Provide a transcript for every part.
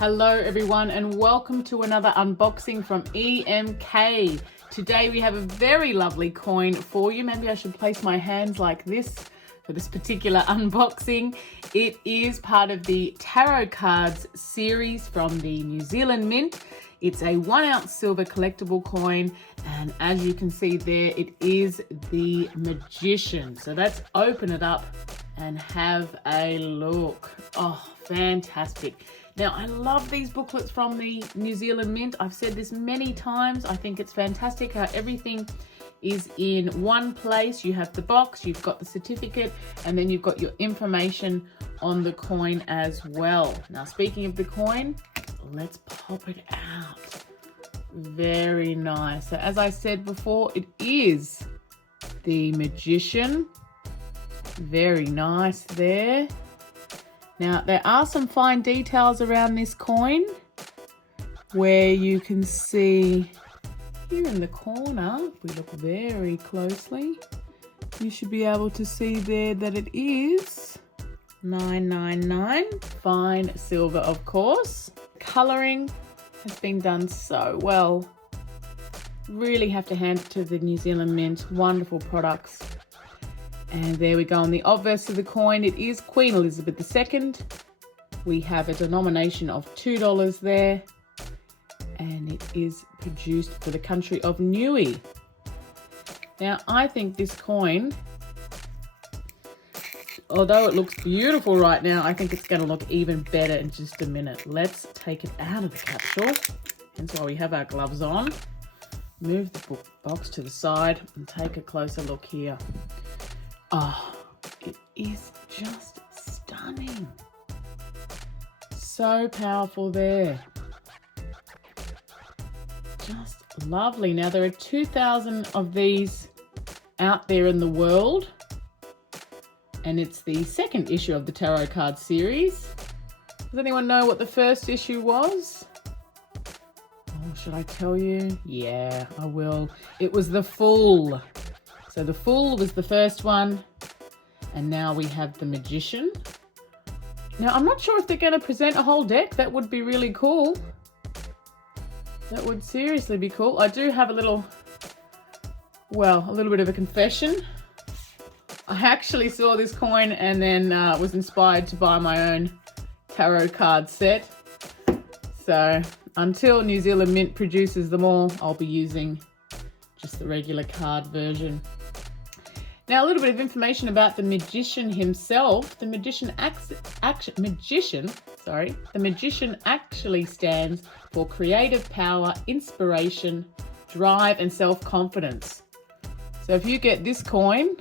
Hello everyone and welcome to another unboxing from EMK. Today we have a very lovely coin for you. Maybe I should place my hands like this for this particular unboxing. It is part of the Tarot Cards series from the New Zealand Mint. It's a 1 ounce silver collectible coin, and as you can see there, it is the Magician. So let's open it up and have a look. Oh, fantastic. Now, I love these booklets from the New Zealand Mint. I've said this many times. I think it's fantastic how everything is in one place. You have the box, you've got the certificate, and then you've got your information on the coin as well. Now, speaking of the coin, let's pop it out. Very nice. So as I said before, it is the Magician. Very nice there. Now, there are some fine details around this coin where you can see here in the corner, if we look very closely, you should be able to see there that it is 999, fine silver, of course. Colouring has been done so well. Really have to hand it to the New Zealand Mint. Wonderful products. And there we go on the obverse of the coin. It is Queen Elizabeth II. We have a denomination of $2 there. And it is produced for the country of Niue. Now, I think this coin, although it looks beautiful right now, I think it's going to look even better in just a minute. Let's take it out of the capsule. Hence why we have our gloves on. Move the box to the side and take a closer look here. Oh, it is just stunning. So powerful there. Just lovely. Now, there are 2,000 of these out there in the world, and it's the second issue of the Tarot Card series. Does anyone know what the first issue was? Oh, should I tell you? Yeah, I will. It was the Fool. So the Fool was the first one, and now we have the Magician. Now, I'm not sure if they're going to present a whole deck. That would be really cool. That would seriously be cool. I do have a little bit of a confession. I actually saw this coin and then was inspired to buy my own tarot card set. So until New Zealand Mint produces them all, I'll be using just the regular card version. Now, a little bit of information about the Magician himself. The Magician actually stands for creative power, inspiration, drive, and self-confidence. So if you get this coin,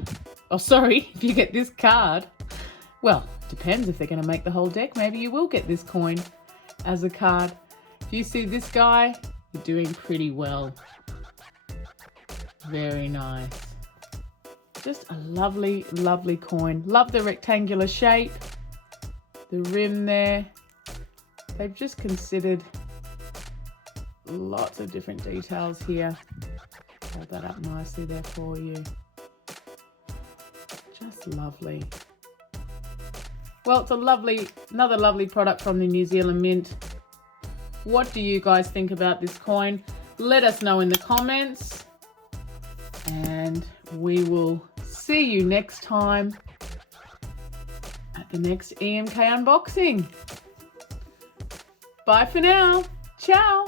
if you get this card, well, depends if they're going to make the whole deck. Maybe you will get this coin as a card. If you see this guy, you're doing pretty well. Very nice. Just a lovely, lovely coin. Love the rectangular shape, the rim there. They've just considered lots of different details here. Hold that up nicely there for you. Just lovely. Well, it's another lovely product from the New Zealand Mint. What do you guys think about this coin? Let us know in the comments. And we will see you next time at the next EMK unboxing. Bye for now. Ciao.